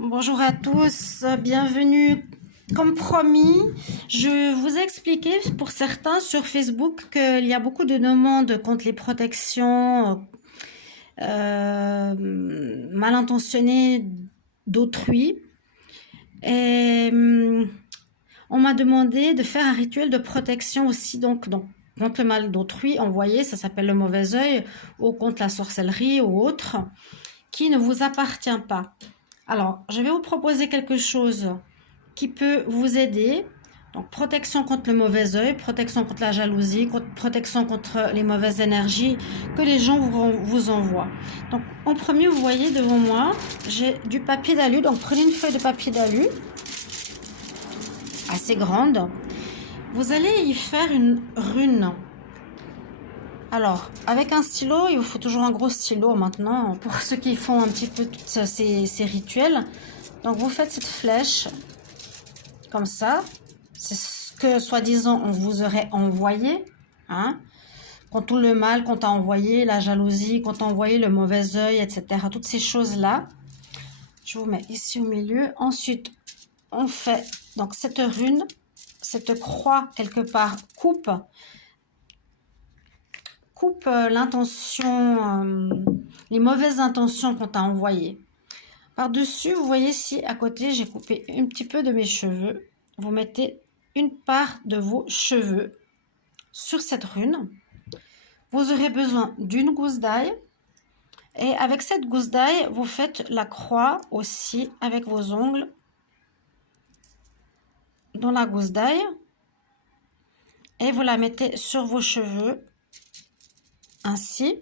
Bonjour à tous, bienvenue. Comme promis, je vous ai expliqué pour certains sur Facebook qu'il y a beaucoup de demandes contre les protections mal intentionnées d'autrui. Et on m'a demandé de faire un rituel de protection aussi, donc contre le mal d'autrui envoyé, ça s'appelle le mauvais œil, ou contre la sorcellerie ou autre, qui ne vous appartient pas. Alors, je vais vous proposer quelque chose qui peut vous aider. Donc, protection contre le mauvais œil, protection contre la jalousie, protection contre les mauvaises énergies que les gens vous envoient. Donc, en premier, vous voyez devant moi, j'ai du papier d'alu. Donc, prenez une feuille de papier d'alu assez grande. Vous allez y faire une rune. Alors, avec un stylo, il vous faut toujours un gros stylo maintenant, pour ceux qui font un petit peu tous ces rituels. Donc, vous faites cette flèche, comme ça. C'est ce que, soi-disant, on vous aurait envoyé. Hein, contre tout le mal qu'on t'a envoyé, la jalousie, qu'on t'a envoyé, le mauvais œil, etc. Toutes ces choses-là. Je vous mets ici au milieu. Ensuite, on fait donc cette rune, cette croix, quelque part, coupe l'intention, les mauvaises intentions qu'on t'a envoyées. Par-dessus, vous voyez ici, à côté, j'ai coupé un petit peu de mes cheveux. Vous mettez une part de vos cheveux sur cette rune. Vous aurez besoin d'une gousse d'ail. Et avec cette gousse d'ail, vous faites la croix aussi avec vos ongles dans la gousse d'ail. Et vous la mettez sur vos cheveux, ainsi.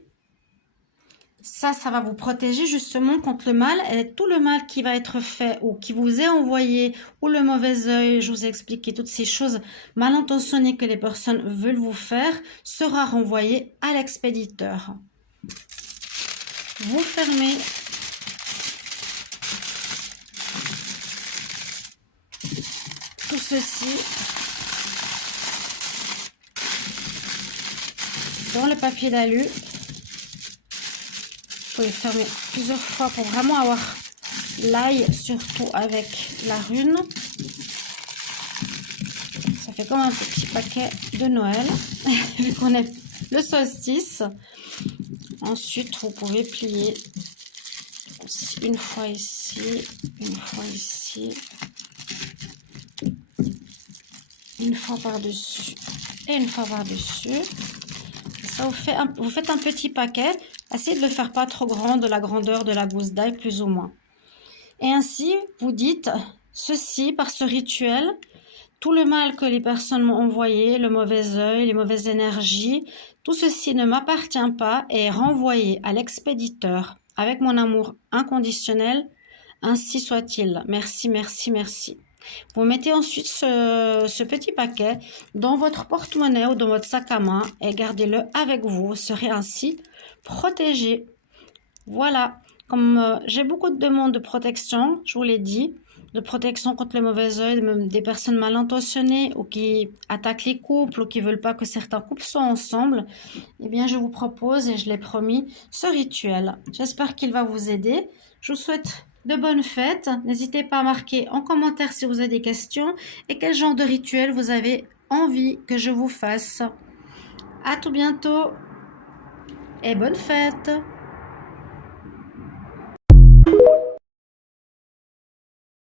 Ça va vous protéger justement contre le mal, et tout le mal qui va être fait ou qui vous est envoyé, ou le mauvais œil, je vous ai expliqué toutes ces choses mal intentionnées que les personnes veulent vous faire, sera renvoyé à l'expéditeur. Vous fermez tout ceci dans le papier d'alu. Vous pouvez fermer plusieurs fois pour vraiment avoir l'ail, surtout avec la rune. Ça fait comme un petit paquet de Noël, vu qu'on est le solstice. Ensuite, vous pouvez plier une fois ici, une fois ici, une fois par-dessus et une fois par-dessus. Ça vous faites un petit paquet. Essayez de le faire pas trop grand, de la grandeur de la gousse d'ail, plus ou moins. Et ainsi, vous dites ceci par ce rituel: tout le mal que les personnes m'ont envoyé, le mauvais œil, les mauvaises énergies, tout ceci ne m'appartient pas et est renvoyé à l'expéditeur avec mon amour inconditionnel. Ainsi soit-il. Merci, merci, merci. Vous mettez ensuite ce petit paquet dans votre porte-monnaie ou dans votre sac à main et gardez-le avec vous. Vous serez ainsi protégé. Voilà. Comme j'ai beaucoup de demandes de protection, je vous l'ai dit, de protection contre le mauvais œil, même des personnes mal intentionnées ou qui attaquent les couples ou qui ne veulent pas que certains couples soient ensemble, eh bien je vous propose, et je l'ai promis, ce rituel. J'espère qu'il va vous aider. Je vous souhaite de bonnes fêtes. N'hésitez pas à marquer en commentaire si vous avez des questions et quel genre de rituel vous avez envie que je vous fasse. À tout bientôt et bonne fête!